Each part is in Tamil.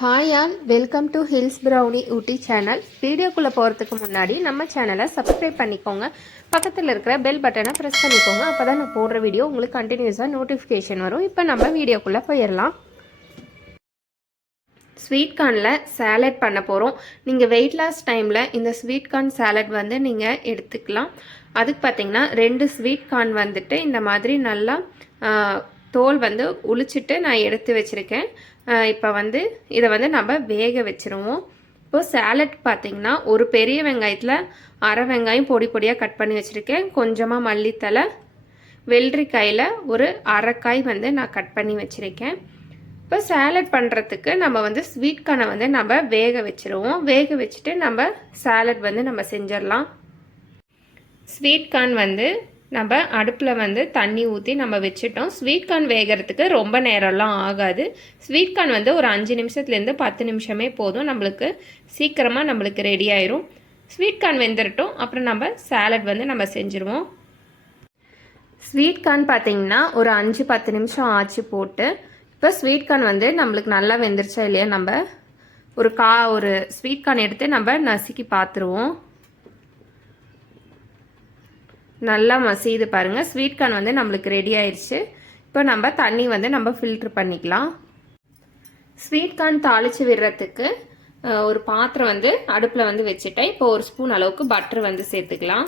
Hi all, welcome to hills brownie Ooty channel. வீடியோக்குள்ளே போகிறதுக்கு முன்னாடி நம்ம சேனலை சப்ஸ்கிரைப் பண்ணிக்கோங்க. பக்கத்தில் இருக்கிற பெல் பட்டனை ப்ரெஸ் பண்ணிக்கோங்க. அப்போ தான் நான் போடுற வீடியோ உங்களுக்கு கண்டினியூஸாக நோட்டிஃபிகேஷன் வரும். இப்போ நம்ம வீடியோக்குள்ளே போயிடலாம். ஸ்வீட் கார்னில் சாலட் பண்ண போகிறோம். நீங்கள் வெயிட் லாஸ் டைமில் இந்த ஸ்வீட் கார்ன் சாலட் வந்து நீங்கள் எடுத்துக்கலாம். அதுக்கு பார்த்திங்கன்னா 2 ஸ்வீட் கார்ன் வந்துட்டு இந்த மாதிரி நல்லா தோல் வந்து உளிச்சிட்டு நான் எடுத்து வச்சுருக்கேன். இப்போ வந்து இதை வந்து நம்ம வேக வச்சுருவோம். இப்போ சாலட் பார்த்திங்கன்னா ஒரு பெரிய வெங்காயத்தில் அரை வெங்காயம் பொடி பொடியாக கட் பண்ணி வச்சுருக்கேன். கொஞ்சமாக மல்லித்தலை, வெள்ளரிக்காயில் ஒரு அரைக்காய் வந்து நான் கட் பண்ணி வச்சுருக்கேன். இப்போ சாலட் பண்ணுறதுக்கு நம்ம வந்து ஸ்வீட் கார்னை வந்து நம்ம வேக வச்சுருவோம். வேக வச்சுட்டு நம்ம சாலட் வந்து நம்ம செஞ்சிடலாம். ஸ்வீட் கார்ன் வந்து நம்ம அடுப்பில் வந்து தண்ணி ஊற்றி நம்ம வச்சுட்டோம். ஸ்வீட் கார்ன் வேகிறதுக்கு ரொம்ப நேரம்லாம் ஆகாது. ஸ்வீட் கார்ன் வந்து ஒரு 5 நிமிஷத்துலேருந்து 10 நிமிஷமே போதும். நம்மளுக்கு சீக்கிரமாக நம்மளுக்கு ரெடி ஆயிரும். ஸ்வீட் கார்ன் வெந்துடட்டும், அப்புறம் நம்ம சாலட் வந்து நம்ம செஞ்சுருவோம். ஸ்வீட் கார்ன் பார்த்திங்கன்னா ஒரு 5-10 நிமிஷம் ஆச்சு போட்டு. இப்போ ஸ்வீட் கார்ன் வந்து நம்மளுக்கு நல்லா வெந்துருச்சா இல்லையா நம்ம ஒரு ஸ்வீட் கார்ன் எடுத்து நம்ம நசுக்கி பார்த்துருவோம். நல்லா மசியுது பாருங்கள். ஸ்வீட் கார்ன் வந்து நம்மளுக்கு ரெடி ஆயிடுச்சு. இப்போ நம்ம தண்ணி வந்து நம்ம ஃபில்ட்ரு பண்ணிக்கலாம். ஸ்வீட் கார்ன் தாளித்து விடுறதுக்கு ஒரு பாத்திரம் வந்து அடுப்பில் வந்து வச்சுட்டேன். இப்போ 1 ஸ்பூன் அளவுக்கு பட்டர் வந்து சேர்த்துக்கலாம்.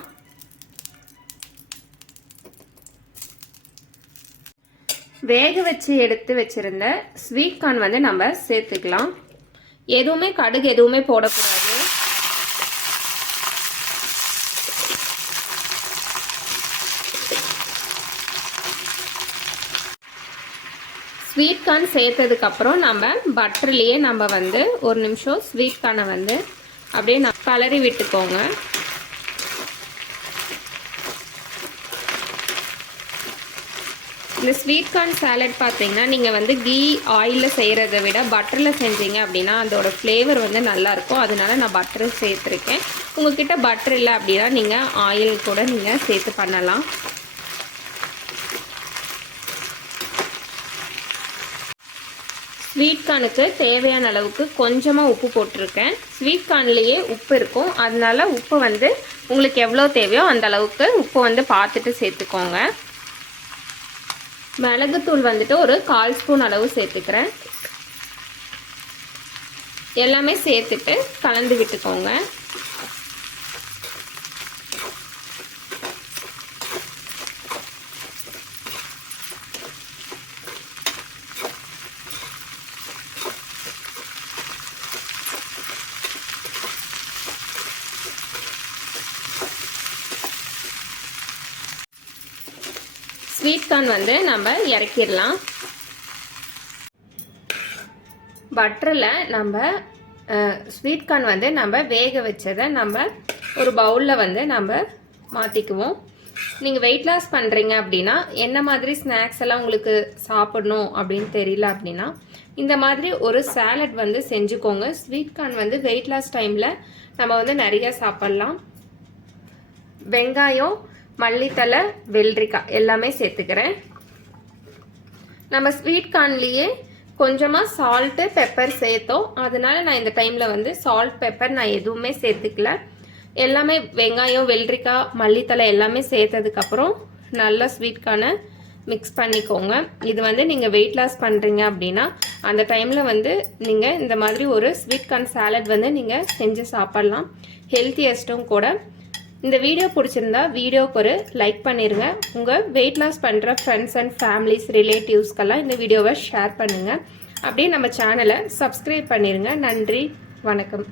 வேக வச்சு எடுத்து வச்சிருந்த ஸ்வீட் கார்ன் வந்து நம்ம சேர்த்துக்கலாம். எதுவுமே கடுகு எதுவுமே போடக்கூடாது. ஸ்வீட் கார்ன் சேர்த்ததுக்கப்புறம் நம்ம பட்டர்லேயே நம்ம வந்து 1 நிமிஷம் ஸ்வீட் கார்னை வந்து அப்படியே கலரி விட்டுக்கோங்க. இந்த ஸ்வீட் கார்ன் சாலட் பார்த்தீங்கன்னா நீங்கள் வந்து கீ ஆயிலில் செய்கிறத விட பட்டரில் செஞ்சீங்க அப்படின்னா அதோட ஃப்ளேவர் வந்து நல்லாயிருக்கும். அதனால நான் பட்டர் சேர்த்துருக்கேன். உங்கள்கிட்ட பட்டர் இல்லை அப்படின்னா நீங்கள் ஆயில் கூட நீங்கள் சேர்த்து பண்ணலாம். ஸ்வீட் கார்னுக்கு தேவையான அளவுக்கு கொஞ்சமாக உப்பு போட்டிருக்கேன். ஸ்வீட் கார்ன்லேயே உப்பு இருக்கும். அதனால உப்பு வந்து உங்களுக்கு எவ்வளோ தேவையோ அந்த அளவுக்கு உப்பு வந்து பார்த்துட்டு சேர்த்துக்கோங்க. மிளகுத்தூள் வந்துட்டு ஒரு 1/4 ஸ்பூன் அளவு சேர்த்துக்கிறேன். எல்லாமே சேர்த்துட்டு கலந்து விட்டுக்கோங்க. ஸ்வீட் கார்ன் வந்து நம்ம இறக்கிடலாம். பட்டரில் நம்ம ஸ்வீட் கார்ன் வந்து நம்ம வேக வச்சதை நம்ம ஒரு பவுலில் வந்து நம்ம மாற்றிக்குவோம். நீங்கள் வெயிட் லாஸ் பண்ணுறீங்க அப்படின்னா என்ன மாதிரி ஸ்நாக்ஸ் எல்லாம் உங்களுக்கு சாப்பிடணும் அப்படின்னு தெரியல அப்படின்னா இந்த மாதிரி ஒரு சாலட் வந்து செஞ்சுக்கோங்க. ஸ்வீட் கார்ன் வந்து வெயிட் லாஸ் டைமில் நம்ம வந்து நிறைய சாப்பிட்லாம். வெங்காயம், மல்லித்தலை, வெள்ளரிக்காய் எல்லாமே சேர்த்துக்கிறேன். நம்ம ஸ்வீட் கார்ன்லேயே கொஞ்சமாக சால்ட்டு பெப்பர் சேர்த்தோம். அதனால நான் இந்த டைமில் வந்து சால்ட் பெப்பர் நான் எதுவுமே சேர்த்துக்கல. எல்லாமே வெங்காயம், வெள்ளரிக்காய், மல்லித்தலை எல்லாமே சேர்த்ததுக்கப்புறம் நல்லா ஸ்வீட் கார்னை மிக்ஸ் பண்ணிக்கோங்க. இது வந்து நீங்கள் வெயிட் லாஸ் பண்ணுறீங்க அப்படின்னா அந்த டைமில் வந்து நீங்கள் இந்த மாதிரி ஒரு ஸ்வீட் கார்ன் சாலட் வந்து நீங்கள் செஞ்சு சாப்பிட்லாம். ஹெல்த்தியஸ்ட்டும் கூட. இந்த வீடியோ பிடிச்சிருந்தா வீடியோக்கு ஒரு லைக் பண்ணிடுங்க. உங்கள் வெயிட் லாஸ் பண்ணுற ஃப்ரெண்ட்ஸ் அண்ட் ஃபேமிலிஸ், ரிலேட்டிவ்ஸ்க்கெல்லாம் இந்த வீடியோவை ஷேர் பண்ணுங்கள். அப்படியே நம்ம சேனலை சப்ஸ்கிரைப் பண்ணிடுங்க. நன்றி, வணக்கம்.